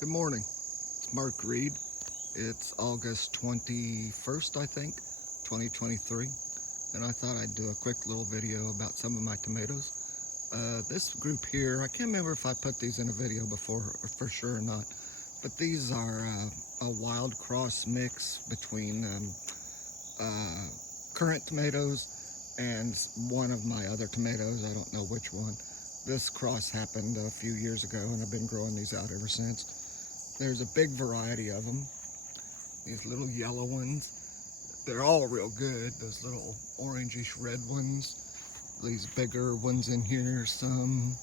Good morning. It's Mark Reed. It's August 21st, I think, 2023. And I thought I'd do a quick little video about some of my tomatoes. This group here, I can't remember if I put these in a video before or for sure or not, but these are a wild cross mix between currant tomatoes and one of my other tomatoes. I don't know which one. This cross happened a few years ago and I've been growing these out ever since. There's a big variety of them. These little yellow ones, they're all real good. Those little orangish red ones, these bigger ones in here, some,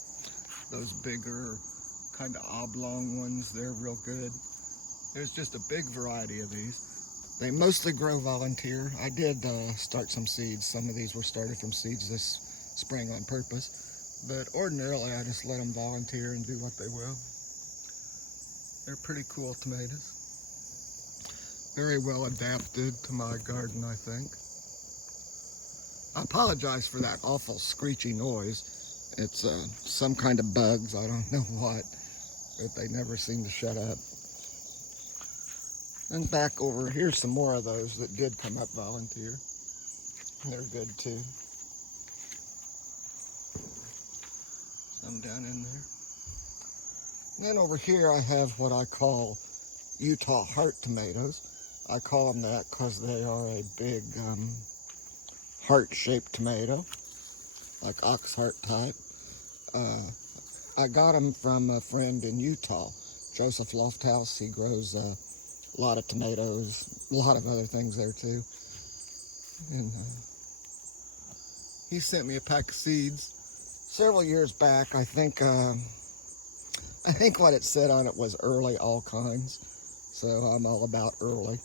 those bigger kind of oblong ones, they're real good. There's just a big variety of these. They mostly grow volunteer. I did start some seeds. Some of these were started from seeds this spring on purpose, but ordinarily I just let them volunteer and do what they will. They're pretty cool tomatoes. Very well adapted to my garden, I think. I apologize for that awful screechy noise. It's some kind of bugs, I don't know what, but they never seem to shut up. And back over here's some more of those that did come up volunteer. They're good too. Some down in there. And then over here I have what I call Utah heart tomatoes. I call them that because they are a big heart-shaped tomato, like ox heart type. I got them from a friend in Utah, Joseph Lofthouse. He grows a lot of tomatoes, a lot of other things there too. And he sent me a pack of seeds several years back. I think what it said on it was early all kinds, so I'm all about early.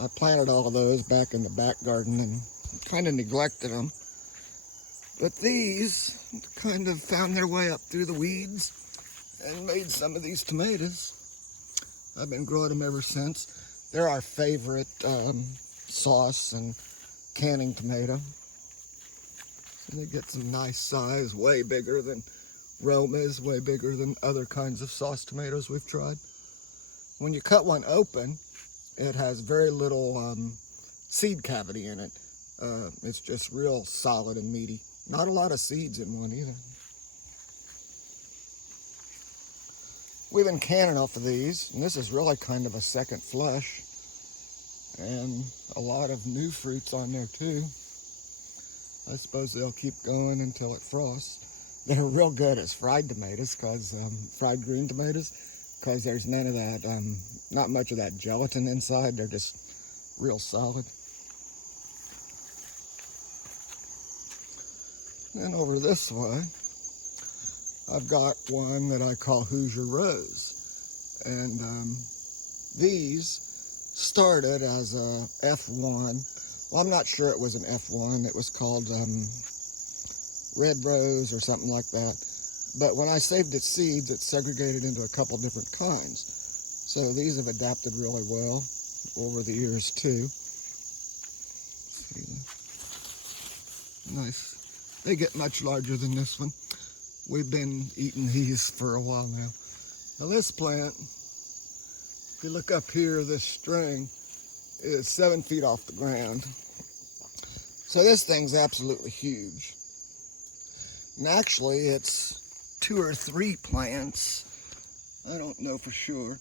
I planted all of those back in the back garden and kind of neglected them. But these kind of found their way up through the weeds and made some of these tomatoes. I've been growing them ever since. They're our favorite sauce and canning tomato. So they get some nice size, way bigger than Roma's, way bigger than other kinds of sauce tomatoes we've tried. When you cut one open, it has very little seed cavity in it. It's just real solid and meaty. Not a lot of seeds in one either. We've been canning off of these, and this is really kind of a second flush. And a lot of new fruits on there too. I suppose they'll keep going until it frosts. They're real good as fried tomatoes, fried green tomatoes, because there's none of that, not much of that gelatin inside. They're just real solid. And over this way, I've got one that I call Hoosier Rose. And these started as a F1. Well, I'm not sure it was an F1. It was called Red Rose or something like that. But when I saved its seeds, it segregated into a couple different kinds. So these have adapted really well over the years too. Nice. They get much larger than this one. We've been eating these for a while now. Now this plant, if you look up here, this string is 7 feet off the ground. So this thing's absolutely huge. And actually it's 2 or 3 plants. I don't know for sure.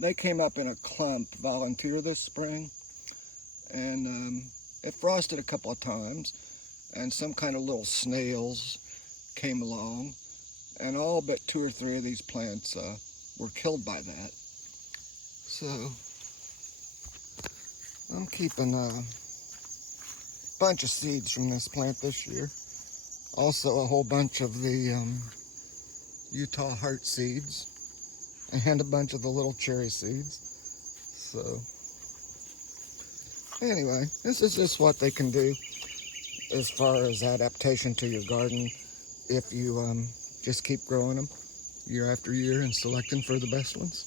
They came up in a clump volunteer this spring, and it frosted a couple of times, and some kind of little snails came along, and all but 2 or 3 of these plants were killed by that. So I'm keeping a bunch of seeds from this plant this year. Also a whole bunch of the Utah heart seeds and a bunch of the little cherry seeds. So anyway, this is just what they can do as far as adaptation to your garden if you just keep growing them year after year and selecting for the best ones.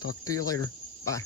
Talk to you later. Bye.